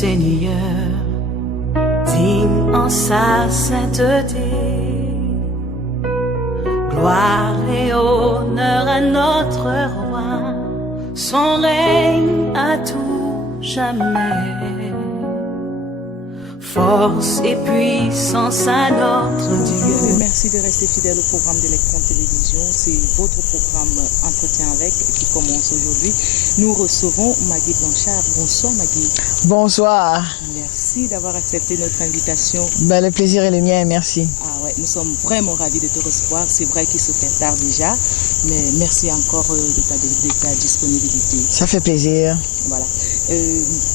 Seigneur, digne en sa sainteté. Gloire et honneur à notre roi, son règne à tout jamais. Force et puissance à notre Dieu. Merci de rester fidèle au programme d'Electron Télévision. C'est votre programme Entretien avec qui commence aujourd'hui. Nous recevons Maggie Blanchard. Bonsoir Maggie. Bonsoir. Merci d'avoir accepté notre invitation. Le plaisir est le mien, merci. Ah ouais, nous sommes vraiment ravis de te recevoir. C'est vrai qu'il se fait tard déjà, mais merci encore de ta disponibilité. Ça fait plaisir. Voilà.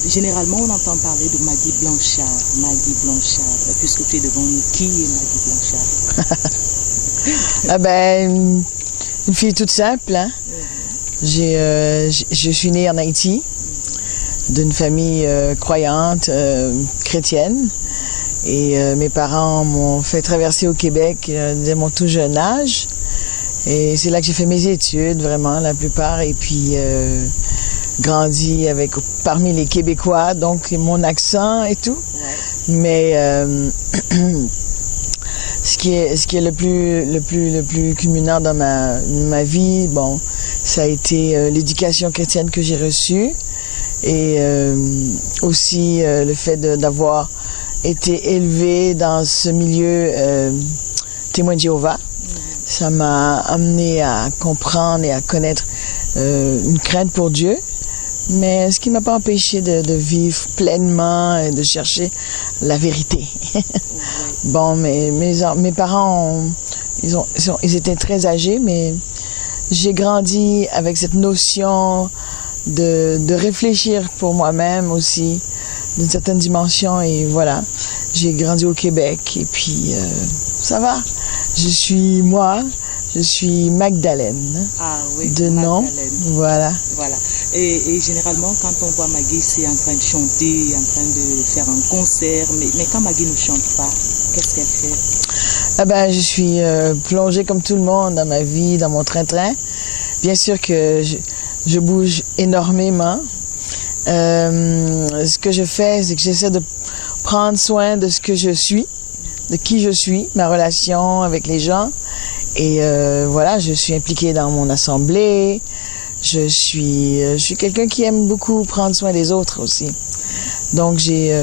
Généralement, on entend parler de Maggie Blanchard. Maggie Blanchard. Puisque tu es devant nous, qui est Maggie Blanchard? Une fille toute simple. Hein? Je suis née en Haïti, d'une famille croyante, chrétienne. Et mes parents m'ont fait traverser au Québec dès mon tout jeune âge. Et c'est là que j'ai fait mes études, vraiment, la plupart. Et puis, grandi parmi les Québécois, donc mon accent et tout. Ouais. Mais ce qui est le plus culminant dans ma vie, bon, ça a été l'éducation chrétienne que j'ai reçue et aussi le fait d'avoir été élevé dans ce milieu témoin de Jéhovah. Ça m'a amené à comprendre et à connaître une crainte pour Dieu. Mais ce qui ne m'a pas empêché de vivre pleinement et de chercher la vérité. Bon, mes parents, ils étaient très âgés, mais j'ai grandi avec cette notion de réfléchir pour moi-même aussi, d'une certaine dimension. Et voilà, j'ai grandi au Québec et puis ça va. Je suis Magdalene. Ah oui, de nom. Voilà. Voilà. Et généralement, quand on voit Maggie, c'est en train de chanter, en train de faire un concert. Mais quand Maggie ne chante pas, qu'est-ce qu'elle fait? Je suis plongée comme tout le monde dans ma vie, dans mon train-train. Bien sûr que je bouge énormément. Ce que je fais, c'est que j'essaie de prendre soin de ce que je suis, de qui je suis, ma relation avec les gens. Et voilà, je suis impliquée dans mon assemblée. Je suis quelqu'un qui aime beaucoup prendre soin des autres aussi. Donc j'ai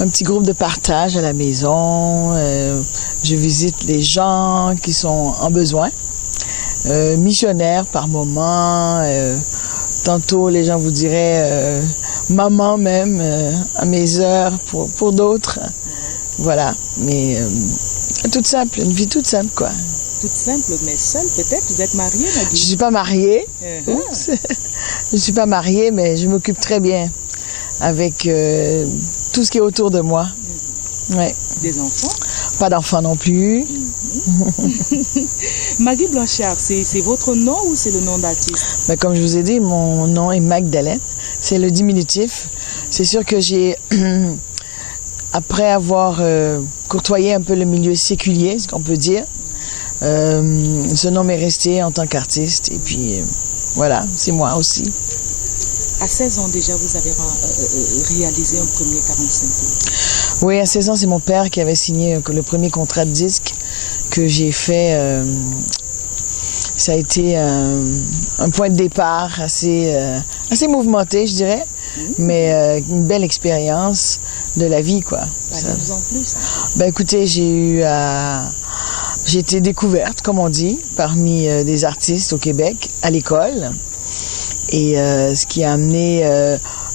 un petit groupe de partage à la maison. Je visite les gens qui sont en besoin. Missionnaire par moment. Tantôt les gens vous diraient maman même à mes heures pour d'autres. Voilà, mais toute simple, une vie toute simple quoi. Toute simple, mais seule peut-être. Vous êtes mariée, Maggie? Je suis pas mariée. Je suis pas mariée, mais je m'occupe très bien avec tout ce qui est autour de moi. Ouais. Des enfants? Pas d'enfants non plus. Maggie Blanchard, c'est votre nom ou c'est le nom d'artiste? Comme je vous ai dit, mon nom est Magdalene. C'est le diminutif. C'est sûr que j'ai, après avoir courtoyé un peu le milieu séculier, ce qu'on peut dire, ce nom m'est resté en tant qu'artiste. Et puis, voilà, c'est moi aussi. À 16 ans déjà, vous avez réalisé un premier 45 tours. Oui, à 16 ans, c'est mon père qui avait signé le premier contrat de disque que j'ai fait. Ça a été un point de départ assez mouvementé, je dirais, mais une belle expérience de la vie, quoi. Parlez-nous en plus. Écoutez, j'ai été découverte, comme on dit, parmi des artistes au Québec, à l'école. Et ce qui a amené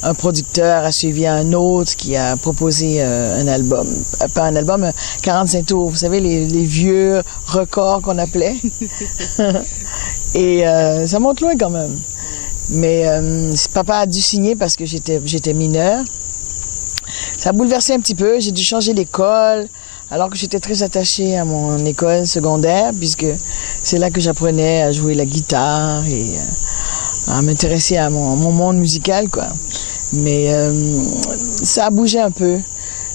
un producteur a suivi un autre qui a proposé un album, pas un album, 45 tours, vous savez, les vieux records qu'on appelait. Et ça monte loin quand même. Mais papa a dû signer parce que j'étais mineure. Ça a bouleversé un petit peu, j'ai dû changer d'école, alors que j'étais très attachée à mon école secondaire, puisque c'est là que j'apprenais à jouer la guitare et à m'intéresser à mon monde musical, quoi. Mais ça a bougé un peu.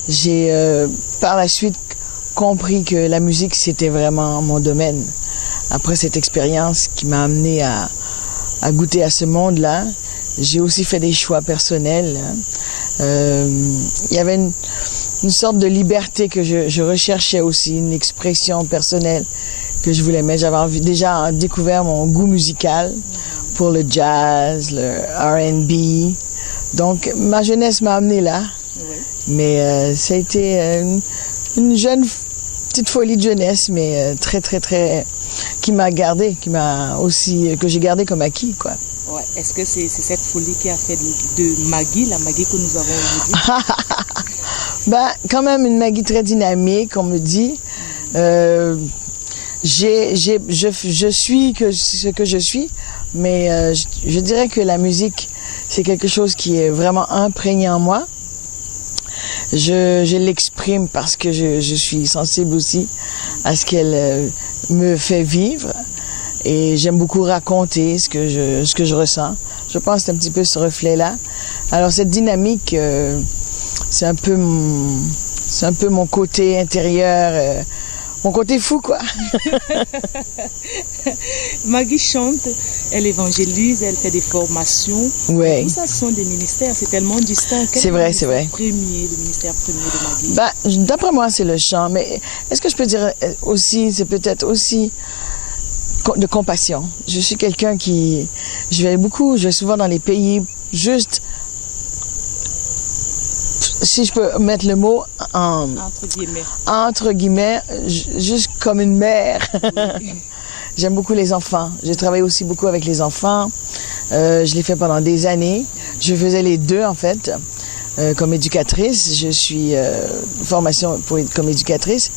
J'ai par la suite compris que la musique, c'était vraiment mon domaine. Après cette expérience qui m'a amené à goûter à ce monde-là, j'ai aussi fait des choix personnels. Il y avait une sorte de liberté que je recherchais aussi, une expression personnelle que je voulais mettre. J'avais déjà découvert mon goût musical pour le jazz, le R&B. Donc ma jeunesse m'a amené là. Oui. Mais ça a été une jeune petite folie de jeunesse, mais très qui m'a gardé, que j'ai gardé comme acquis, quoi. Ouais. Est-ce que c'est cette folie qui a fait de Maggie, la Maggie que nous avons aujourd'hui? Ben, quand même une Maggie très dynamique, on me dit. Je suis ce que je suis, mais je dirais que la musique, c'est quelque chose qui est vraiment imprégné en moi. Je l'exprime parce que je suis sensible aussi à ce qu'elle me fait vivre. Et j'aime beaucoup raconter ce que je ressens. Je pense que c'est un petit peu ce reflet-là. Alors cette dynamique, c'est un peu mon côté intérieur, mon côté fou, quoi. Maggie chante, elle évangélise, elle fait des formations. Ouais. Tout ça, ce sont des ministères, c'est tellement distinct. C'est vrai, c'est vrai. Le ministère premier de Maggie. Ben, d'après moi, c'est le chant. Mais est-ce que je peux dire aussi, c'est peut-être aussi de compassion. Je suis quelqu'un je vais souvent dans les pays, juste, si je peux mettre le mot, entre guillemets, juste comme une mère. Oui. J'aime beaucoup les enfants. J'ai travaillé aussi beaucoup avec les enfants. Je l'ai fait pendant des années. Je faisais les deux, en fait. Comme éducatrice, je suis formation comme éducatrice,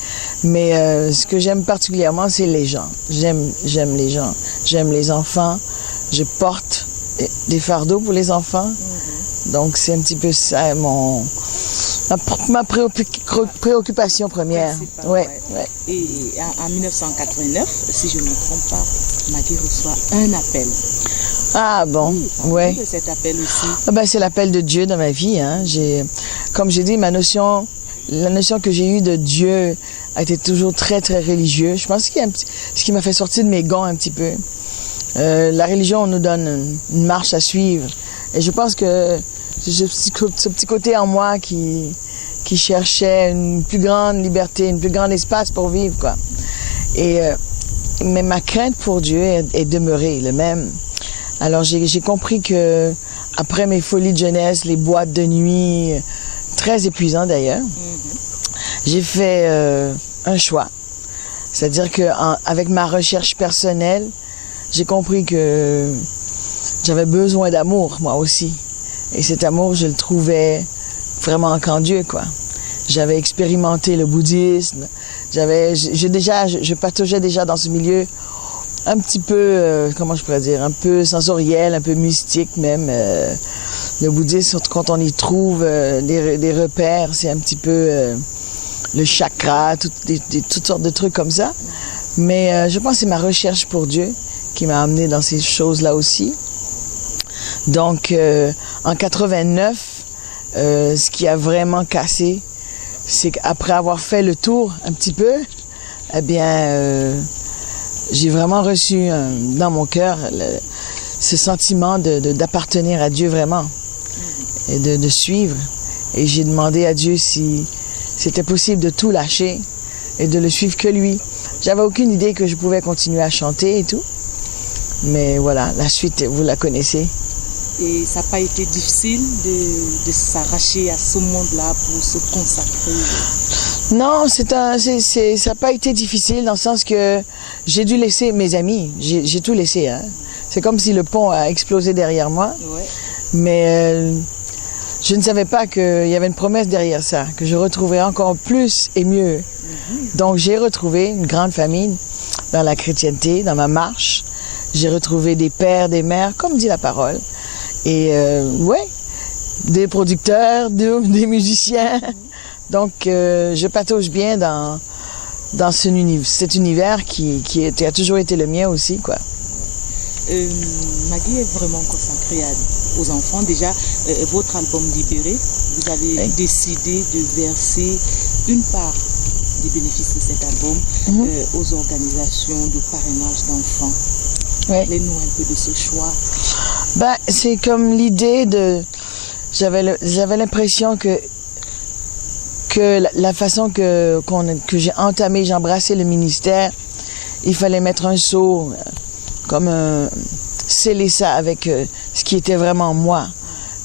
mais ce que j'aime particulièrement, c'est les gens. J'aime les gens, j'aime les enfants. Je porte des fardeaux pour les enfants, donc c'est un petit peu ça ma préoccupation première. Ouais. Et en 1989, si je ne me trompe pas, Maggie reçoit un appel. Ah bon, ouais. De cet appel aussi. Ah ben, c'est l'appel de Dieu dans ma vie. Hein. Comme j'ai dit, la notion que j'ai eue de Dieu a été toujours très religieuse. Je pense que ce qui m'a fait sortir de mes gants un petit peu. La religion nous donne une marche à suivre. Et je pense que ce petit côté en moi qui cherchait une plus grande liberté, un plus grand espace pour vivre, quoi. Mais ma crainte pour Dieu est demeurée le même. Alors j'ai compris que après mes folies de jeunesse, les boîtes de nuit, très épuisant d'ailleurs, j'ai fait un choix. C'est-à-dire que avec ma recherche personnelle, j'ai compris que j'avais besoin d'amour, moi aussi. Et cet amour, je le trouvais vraiment qu'en Dieu, quoi. J'avais expérimenté le bouddhisme, je pataugeais déjà dans ce milieu un petit peu, comment je pourrais dire, un peu sensoriel, un peu mystique même. Le bouddhisme, quand on y trouve des repères, c'est un petit peu le chakra, toutes sortes de trucs comme ça. Mais je pense que c'est ma recherche pour Dieu qui m'a amené dans ces choses-là aussi. Donc, en 89, ce qui a vraiment cassé, c'est qu'après avoir fait le tour un petit peu, eh bien, j'ai vraiment reçu dans mon cœur ce sentiment d'appartenir à Dieu vraiment et de suivre. Et j'ai demandé à Dieu si c'était possible de tout lâcher et de le suivre que lui. J'avais aucune idée que je pouvais continuer à chanter et tout. Mais voilà, la suite, vous la connaissez. Et ça n'a pas été difficile de s'arracher à ce monde-là pour se consacrer? Non, ça n'a pas été difficile dans le sens que j'ai dû laisser mes amis. J'ai tout laissé. Hein. C'est comme si le pont a explosé derrière moi. Ouais. Mais je ne savais pas qu'il y avait une promesse derrière ça, que je retrouverais encore plus et mieux. Donc j'ai retrouvé une grande famille dans la chrétienté, dans ma marche. J'ai retrouvé des pères, des mères, comme dit la parole. Et ouais, des producteurs, des musiciens. Donc je patauge bien dans cet univers qui a toujours été le mien aussi, quoi. Maggie est vraiment consacrée aux enfants. Déjà, votre album Libéré, vous avez décidé de verser une part des bénéfices de cet album aux organisations de parrainage d'enfants. Parlez-nous un peu de ce choix. Ben, c'est comme l'idée de... j'avais l'impression que la façon que j'ai entamé, j'ai embrassé le ministère, il fallait mettre un sceau, comme sceller ça avec ce qui était vraiment moi.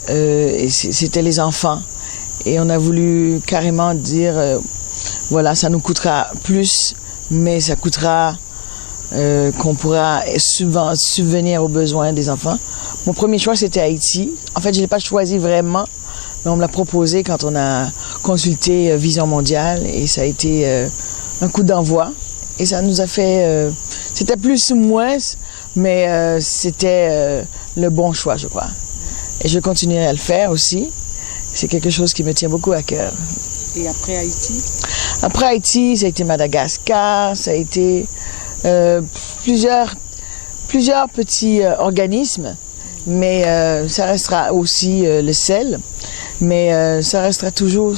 Et c'était les enfants. Et on a voulu carrément dire, voilà, ça nous coûtera plus, mais ça coûtera qu'on pourra subvenir aux besoins des enfants. Mon premier choix, c'était Haïti. En fait, je ne l'ai pas choisi vraiment, mais on me l'a proposé quand on a consulté Vision Mondiale. Et ça a été un coup d'envoi. Et ça nous a fait... c'était plus ou moins, mais c'était le bon choix, je crois. Et je continuerai à le faire aussi. C'est quelque chose qui me tient beaucoup à cœur. Et après Haïti? Après Haïti, ça a été Madagascar, ça a été plusieurs petits organismes, mais ça restera aussi le sel, mais ça restera toujours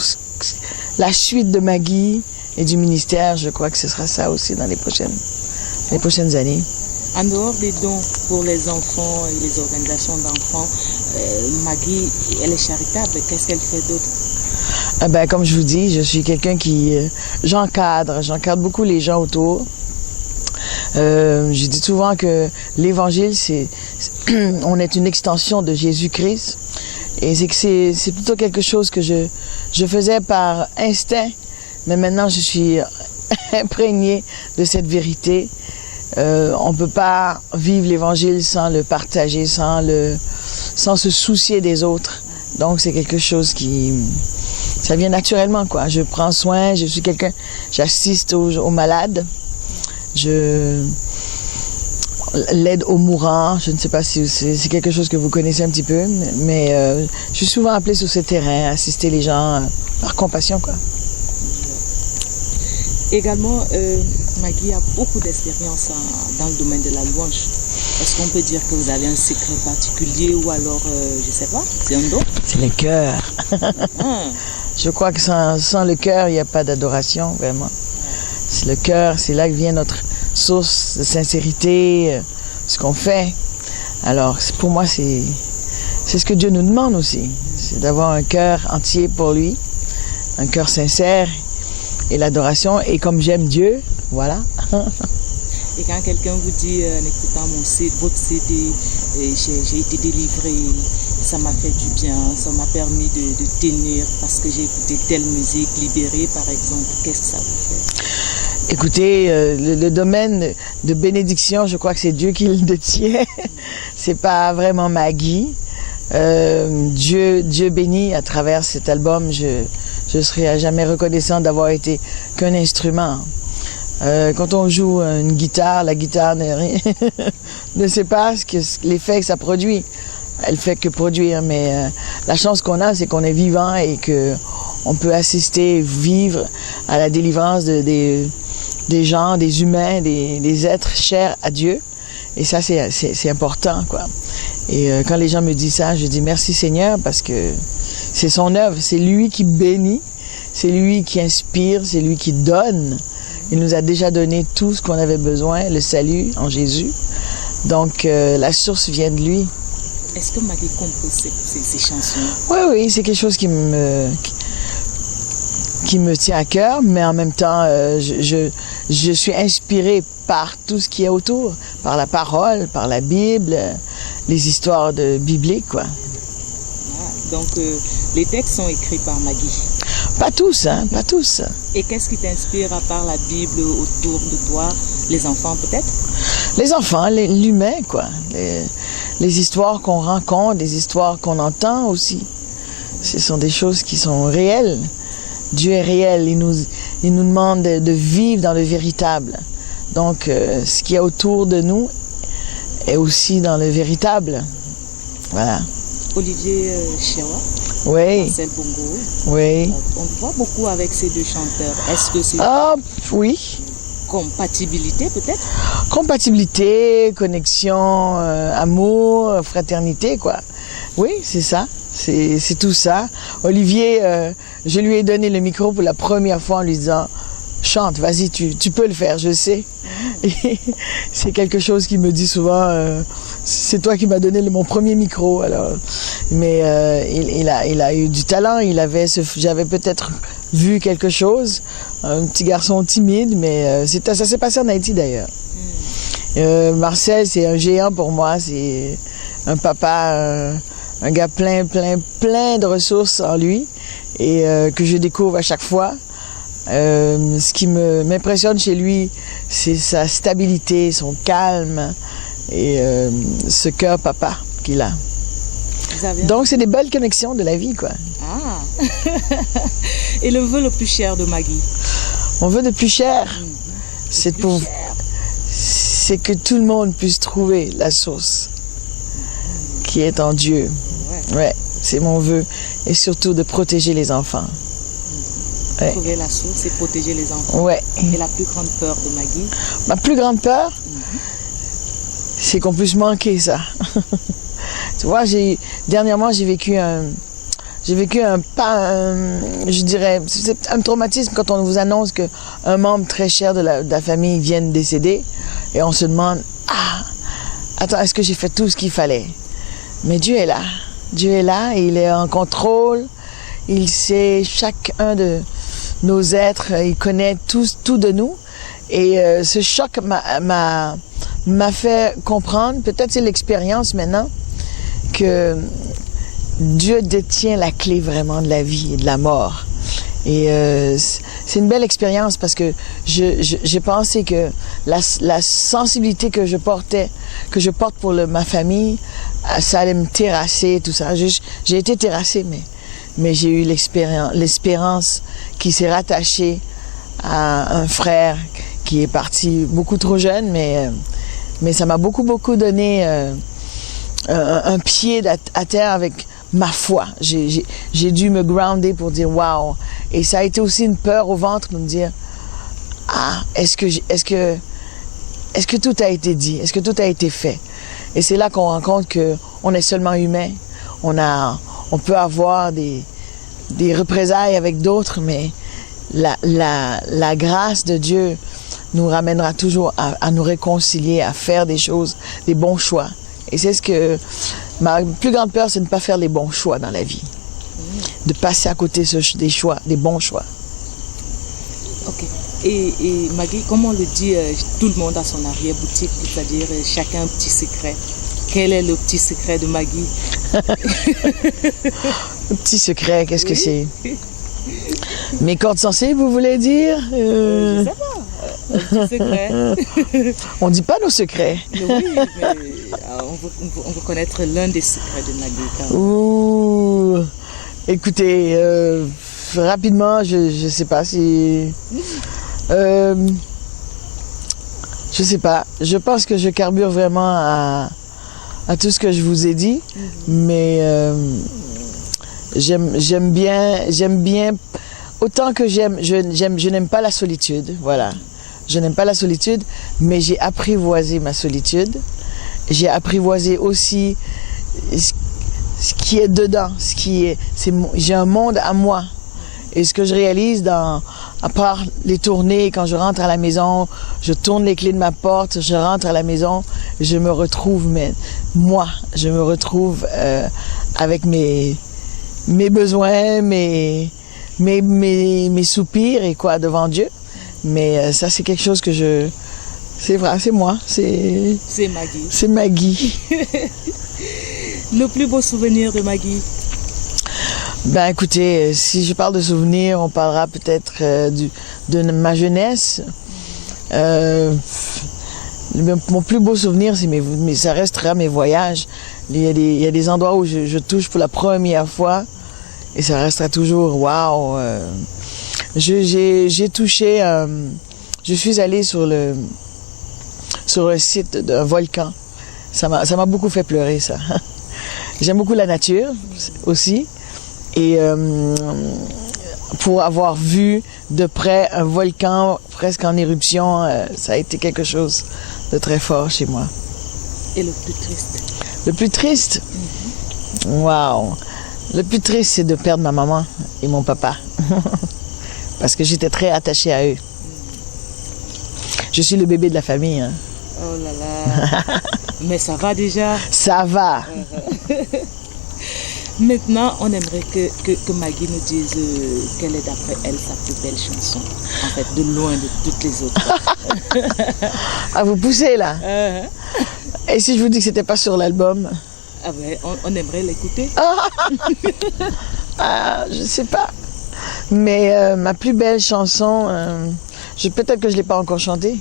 la suite de Maggie et du ministère. Je crois que ce sera ça aussi dans les prochaines années. En dehors des dons pour les enfants et les organisations d'enfants, Maggie, elle est charitable. Qu'est-ce qu'elle fait d'autre? Comme je vous dis, je suis quelqu'un qui... j'encadre beaucoup les gens autour. Je dis souvent que l'évangile, on est une extension de Jésus-Christ. Et c'est plutôt quelque chose que je faisais par instinct, mais maintenant je suis imprégnée de cette vérité. On ne peut pas vivre l'évangile sans le partager, sans se soucier des autres. Donc c'est quelque chose ça vient naturellement, quoi. Je prends soin, je suis quelqu'un, j'assiste aux malades, je l'aide aux mourants. Je ne sais pas si c'est quelque chose que vous connaissez un petit peu, mais je suis souvent appelée sur ce terrain, assister les gens par compassion, quoi. Également, Maggie a beaucoup d'expérience dans le domaine de la louange. Est-ce qu'on peut dire que vous avez un secret particulier ou alors, je ne sais pas, c'est un don? C'est le cœur. Je crois que sans le cœur, il n'y a pas d'adoration, vraiment. C'est le cœur, c'est là que vient notre source de sincérité, ce qu'on fait. Alors, pour moi, c'est ce que Dieu nous demande aussi. C'est d'avoir un cœur entier pour lui, un cœur sincère et l'adoration. Et comme j'aime Dieu, voilà. Et quand quelqu'un vous dit, en écoutant votre CD, j'ai été délivré, ça m'a fait du bien, ça m'a permis de tenir parce que j'ai écouté telle musique, libérée par exemple, qu'est-ce que ça vous fait? Écoutez, le domaine de bénédiction, je crois que c'est Dieu qui le détient. C'est pas vraiment Maggie. Dieu bénit à travers cet album. Je serai à jamais reconnaissant d'avoir été qu'un instrument. Quand on joue une guitare, la guitare ne sait pas l'effet que ça produit. Elle fait que produire, mais la chance qu'on a, c'est qu'on est vivant et qu'on peut assister, vivre à la délivrance des gens, des humains, des êtres chers à Dieu. Et ça, c'est important, quoi. Et quand les gens me disent ça, je dis merci Seigneur, parce que c'est son œuvre, c'est lui qui bénit, c'est lui qui inspire, c'est lui qui donne. Il nous a déjà donné tout ce qu'on avait besoin, le salut en Jésus. Donc la source vient de lui. Est-ce que Maggie compose ces chansons? Oui, c'est quelque chose qui me tient à cœur, mais en même temps, je suis inspirée par tout ce qui est autour, par la parole, par la Bible, les histoires bibliques, quoi. Donc, les textes sont écrits par Maggie? Pas tous, hein, pas tous. Et qu'est-ce qui t'inspire à part la Bible autour de toi? Les enfants, peut-être? Les enfants, l'humain, quoi. Les histoires qu'on rencontre, les histoires qu'on entend aussi. Ce sont des choses qui sont réelles. Dieu est réel. Il nous demande de vivre dans le véritable. Donc, ce qui est autour de nous est aussi dans le véritable. Voilà. Olivier Chewa, oui. Marcel Bongo. Oui. On te voit beaucoup avec ces deux chanteurs. Est-ce que c'est... oui. Compatibilité, peut-être? Compatibilité, connexion, amour, fraternité, quoi. Oui, c'est ça. C'est tout ça. Olivier, je lui ai donné le micro pour la première fois en lui disant « Chante, vas-y, tu peux le faire, je sais. » C'est quelque chose qu'il me dit souvent c'est toi qui m'as donné mon premier micro. Alors, mais il a eu du talent. J'avais peut-être vu quelque chose. Un petit garçon timide, mais ça s'est passé en Haïti d'ailleurs. Marcel, c'est un géant pour moi. C'est un papa, un gars plein de ressources en lui et que je découvre à chaque fois. Ce qui m'impressionne chez lui, c'est sa stabilité, son calme et ce cœur papa qu'il a. Donc c'est des belles connexions de la vie, quoi. Ah. Et le vœu le plus cher de Maggie? Mon vœu le plus cher, c'est que tout le monde puisse trouver la source qui est en Dieu. Ouais, c'est mon vœu. Et surtout de protéger les enfants. Ouais. Trouver la source et protéger les enfants. Ouais. Et la plus grande peur de Maggie? Ma plus grande peur, c'est qu'on puisse manquer ça. Tu vois, dernièrement, j'ai vécu je dirais, c'est un traumatisme quand on vous annonce qu'un membre très cher de la famille vient de décéder et on se demande, attends, est-ce que j'ai fait tout ce qu'il fallait? Mais Dieu est là. Dieu est là et il est en contrôle. Il sait chacun de nos êtres, il connaît tout de nous. Et ce choc m'a fait comprendre, peut-être c'est l'expérience maintenant, que Dieu détient la clé vraiment de la vie et de la mort. Et c'est une belle expérience parce que j'ai pensé que la sensibilité que je porte pour ma famille, ça allait me terrasser, tout ça. J'ai été terrassée, mais j'ai eu l'espérance qui s'est rattachée à un frère qui est parti beaucoup trop jeune, mais ça m'a beaucoup donné un pied à terre avec ma foi. J'ai dû me grounder pour dire wow. Et ça a été aussi une peur au ventre de me dire est-ce que tout a été dit? Est-ce que tout a été fait? Et c'est là qu'on rend compte qu'on est seulement humain. On peut avoir des représailles avec d'autres, mais la grâce de Dieu nous ramènera toujours à nous réconcilier, à faire des choses, des bons choix. Et c'est ce que ma plus grande peur, c'est de ne pas faire les bons choix dans la vie. De passer à côté des choix, des bons choix. Ok. Et Maggie, comme on le dit, tout le monde a son arrière-boutique, c'est-à-dire chacun un petit secret. Quel est le petit secret de Maggie? Le petit secret, qu'est-ce que c'est? Mes cordes sensibles, vous voulez dire? Je sais pas. Un petit secret. On dit pas nos secrets. Oui, mais on veut connaître l'un des secrets de Maggie. Quand même. Ouh. Écoutez, rapidement, je sais pas si... je sais pas. Je pense que je carbure vraiment à tout ce que je vous ai dit, mais j'aime bien. Autant que je n'aime pas la solitude. Voilà. Je n'aime pas la solitude, mais j'ai apprivoisé ma solitude. J'ai apprivoisé aussi ce qui est dedans, j'ai un monde à moi. Et ce que je réalise à part les tournées, quand je rentre à la maison, je tourne les clés de ma porte, je rentre à la maison, je me retrouve, je me retrouve avec mes besoins, mes soupirs et quoi devant Dieu. Mais ça, c'est quelque chose que c'est vrai, c'est moi, c'est Maggie. C'est Maggie. Le plus beau souvenir de Maggie? Ben écoutez, si je parle de souvenirs, on parlera peut-être de ma jeunesse. Mon plus beau souvenir, mais ça restera mes voyages. Il y a des endroits où je touche pour la première fois et ça restera toujours waouh. J'ai touché, je suis allée sur le site d'un volcan. Ça m'a beaucoup fait pleurer, ça. J'aime beaucoup la nature aussi. Et pour avoir vu de près un volcan presque en éruption, ça a été quelque chose de très fort chez moi. Et le plus triste? Le plus triste? Waouh! Le plus triste, c'est de perdre ma maman et mon papa. Parce que j'étais très attachée à eux. Je suis le bébé de la famille. Hein. Oh là là! Mais ça va déjà. Ça va. Maintenant, on aimerait que Maggie nous dise quelle est d'après elle sa plus belle chanson. En fait, de loin de toutes les autres. Ah, vous poussez là. Et si je vous dis que c'était pas sur l'album? Ah ben, on aimerait l'écouter. Ah, je sais pas. Mais ma plus belle chanson, peut-être que je l'ai pas encore chantée.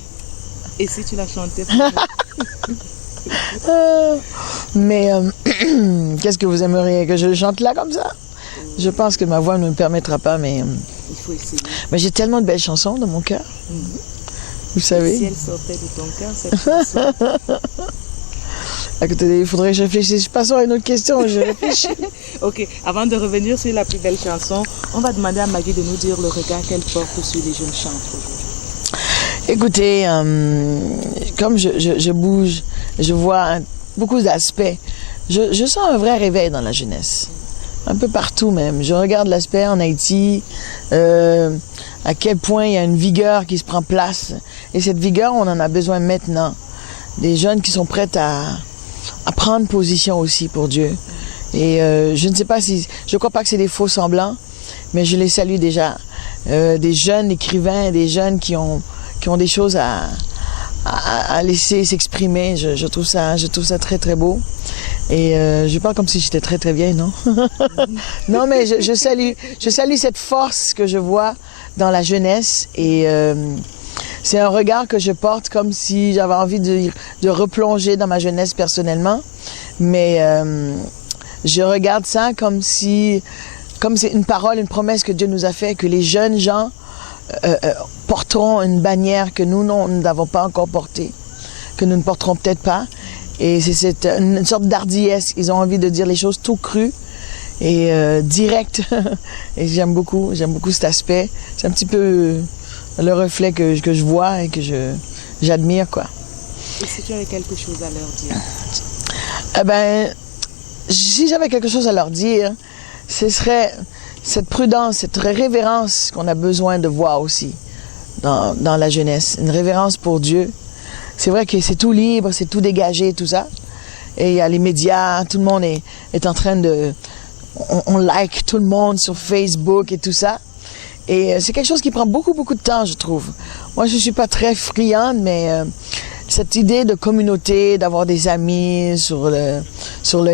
Et si tu la chantais Mais qu'est-ce que vous aimeriez que je le chante là comme ça? Je pense que ma voix ne me permettra pas, mais il faut essayer. Mais j'ai tellement de belles chansons dans mon cœur. Vous savez. Si elle sortait de ton cœur, cette chanson. Écoutez, il faudrait que je réfléchisse. Passons à une autre question, je réfléchis. Ok, avant de revenir sur la plus belle chanson, on va demander à Maggie de nous dire le regard qu'elle porte sur les jeunes chantres aujourd'hui. Écoutez, comme je bouge, je vois beaucoup d'aspects. Je sens un vrai réveil dans la jeunesse. Un peu partout même. Je regarde l'aspect en Haïti, à quel point il y a une vigueur qui se prend place. Et cette vigueur, on en a besoin maintenant. Des jeunes qui sont prêts à prendre position aussi pour Dieu. Et je ne sais pas si... Je ne crois pas que c'est des faux semblants, mais je les salue déjà. Des jeunes écrivains, des jeunes qui ont des choses à laisser s'exprimer. Je trouve ça très très beau. Et je parle comme si j'étais très très vieille, non? Non, mais je salue cette force que je vois dans la jeunesse. Et c'est un regard que je porte comme si j'avais envie de replonger dans ma jeunesse personnellement. Mais je regarde ça comme c'est une parole, une promesse que Dieu nous a fait, que les jeunes gens porteront une bannière que nous n'avons pas encore portée, que nous ne porterons peut-être pas. Et c'est une sorte d'hardiesse. Ils ont envie de dire les choses tout crues et directes. Et j'aime beaucoup cet aspect. C'est un petit peu le reflet que je vois et que j'admire, quoi. Et si tu avais quelque chose à leur dire? Eh ben, si j'avais quelque chose à leur dire, ce serait cette prudence, cette révérence qu'on a besoin de voir aussi dans la jeunesse. Une révérence pour Dieu. C'est vrai que c'est tout libre, c'est tout dégagé, tout ça. Et il y a les médias, tout le monde est en train de... On like tout le monde sur Facebook et tout ça. Et c'est quelque chose qui prend beaucoup, beaucoup de temps, je trouve. Moi, je ne suis pas très friande, mais cette idée de communauté, d'avoir des amis sur le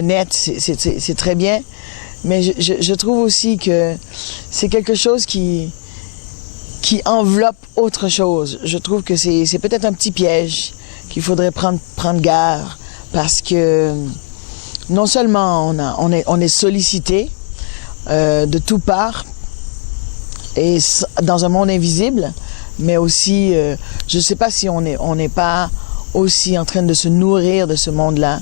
net, c'est très bien. Mais je trouve aussi que c'est quelque chose qui enveloppe autre chose. Je trouve que c'est peut-être un petit piège qu'il faudrait prendre garde, parce que non seulement on est sollicité de toutes parts et dans un monde invisible, mais aussi je ne sais pas si on n'est pas aussi en train de se nourrir de ce monde-là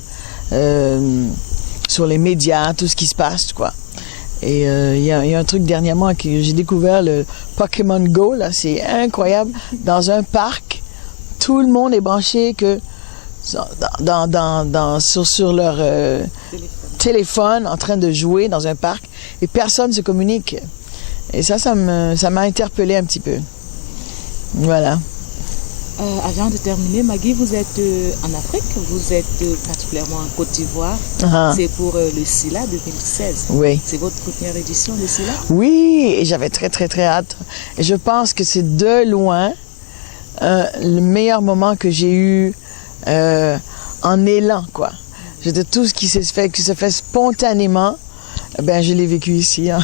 sur les médias, tout ce qui se passe, quoi. Et il y a un truc dernièrement que j'ai découvert, le Pokémon Go, là, c'est incroyable. Dans un parc, tout le monde est branché sur leur téléphone en train de jouer dans un parc et personne ne se communique. Et ça m'a interpellée un petit peu. Voilà. Avant de terminer, Maggie, vous êtes en Afrique, vous êtes particulièrement en Côte d'Ivoire. C'est pour le SILA 2016. Oui. C'est votre première édition, le SILA? Oui, et j'avais très, très, très hâte. Et je pense que c'est de loin le meilleur moment que j'ai eu en élan, quoi. Tout ce qui se fait spontanément. Ben, je l'ai vécu ici. Hein.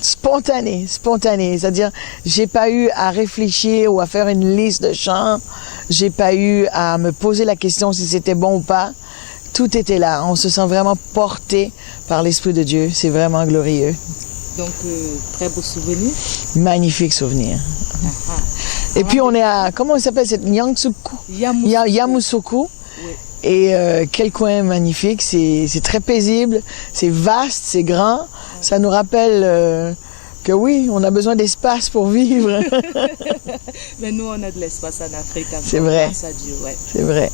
Spontané. C'est-à-dire, j'ai pas eu à réfléchir ou à faire une liste de chants. J'ai pas eu à me poser la question si c'était bon ou pas. Tout était là. On se sent vraiment porté par l'Esprit de Dieu. C'est vraiment glorieux. Donc, très beau souvenir. Magnifique souvenir. Et puis, on est à... Comment il s'appelle cette Yamoussoukro. Oui. Et quel coin magnifique, c'est très paisible, c'est vaste, c'est grand. Ça nous rappelle que oui, on a besoin d'espace pour vivre. Mais nous, on a de l'espace en Afrique. C'est vrai. Grâce à Dieu, ouais. C'est vrai.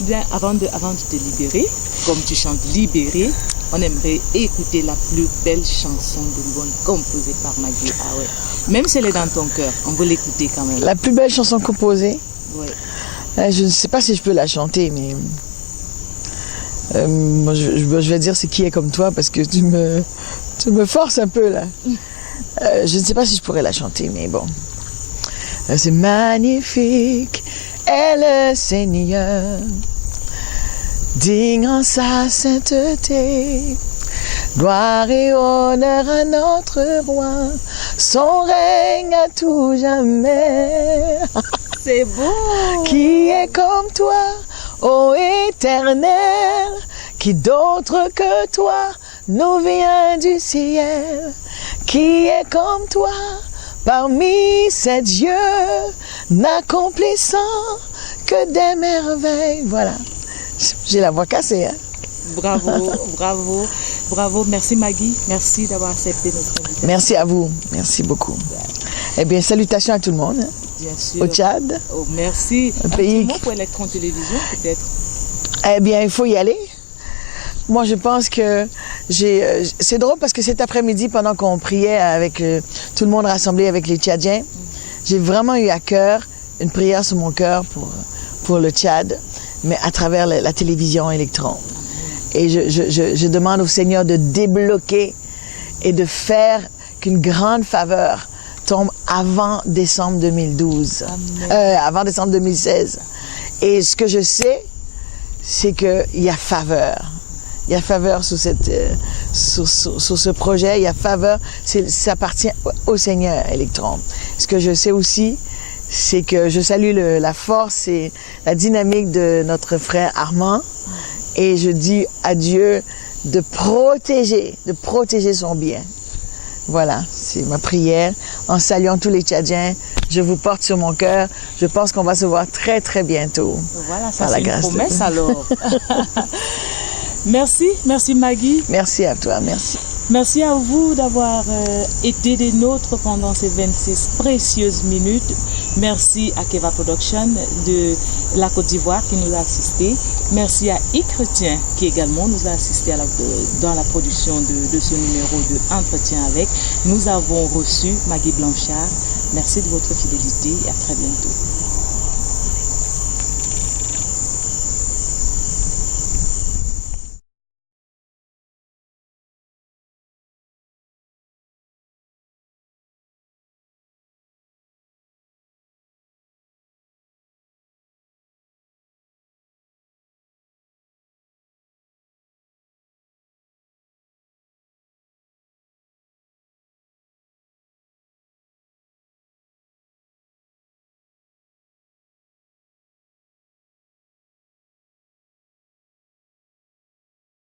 Bien, avant de te libérer, comme tu chantes Libéré, on aimerait écouter la plus belle chanson de Louange composée par Maggie. Ah ouais. Même si elle est dans ton cœur, on veut l'écouter quand même. La plus belle chanson composée? Oui. Je ne sais pas si je peux la chanter, mais... Moi, je vais dire c'est qui est comme toi parce que tu me forces un peu là. Je ne sais pas si je pourrais la chanter, mais bon. C'est magnifique est le Seigneur, digne en sa sainteté. Gloire et honneur à notre roi, son règne à tout jamais. C'est beau. Qui est comme toi, ô Éternel, qui d'autre que toi nous vient du ciel. Qui est comme toi parmi ces dieux, n'accomplissant que des merveilles. Voilà, j'ai la voix cassée. Hein? Bravo, bravo, bravo. Merci Maggie, merci d'avoir accepté notre invitation. Merci à vous, merci beaucoup. Eh bien, salutations à tout le monde. Hein? Bien sûr. Au Tchad. Oh, merci. Un pays... petit mot pour Electron Télévision, peut-être. Eh bien, il faut y aller. Moi, je pense que c'est drôle parce que cet après-midi, pendant qu'on priait avec tout le monde rassemblé avec les Tchadiens, j'ai vraiment eu à cœur une prière sur mon cœur pour le Tchad, mais à travers la télévision Electron. Et je demande au Seigneur de débloquer et de faire qu'une grande faveur tombe avant décembre 2012, avant décembre 2016. Et ce que je sais, c'est qu'il y a faveur. Il y a faveur sur ce projet, il y a faveur, ça appartient au Seigneur Electron. Ce que je sais aussi, c'est que je salue la force et la dynamique de notre frère Armand et je dis à Dieu de protéger son bien. Voilà, c'est ma prière. En saluant tous les Tchadiens, je vous porte sur mon cœur. Je pense qu'on va se voir très très bientôt. Voilà, ça c'est une promesse alors. Merci, merci Maggie. Merci à toi, merci. Merci à vous d'avoir été des nôtres pendant ces 26 précieuses minutes. Merci à Keva Production de la Côte d'Ivoire qui nous a assistés. Merci à Chrétien qui également nous a assistés dans la production de ce numéro de Entretien avec. Nous avons reçu Maggie Blanchard. Merci de votre fidélité et à très bientôt.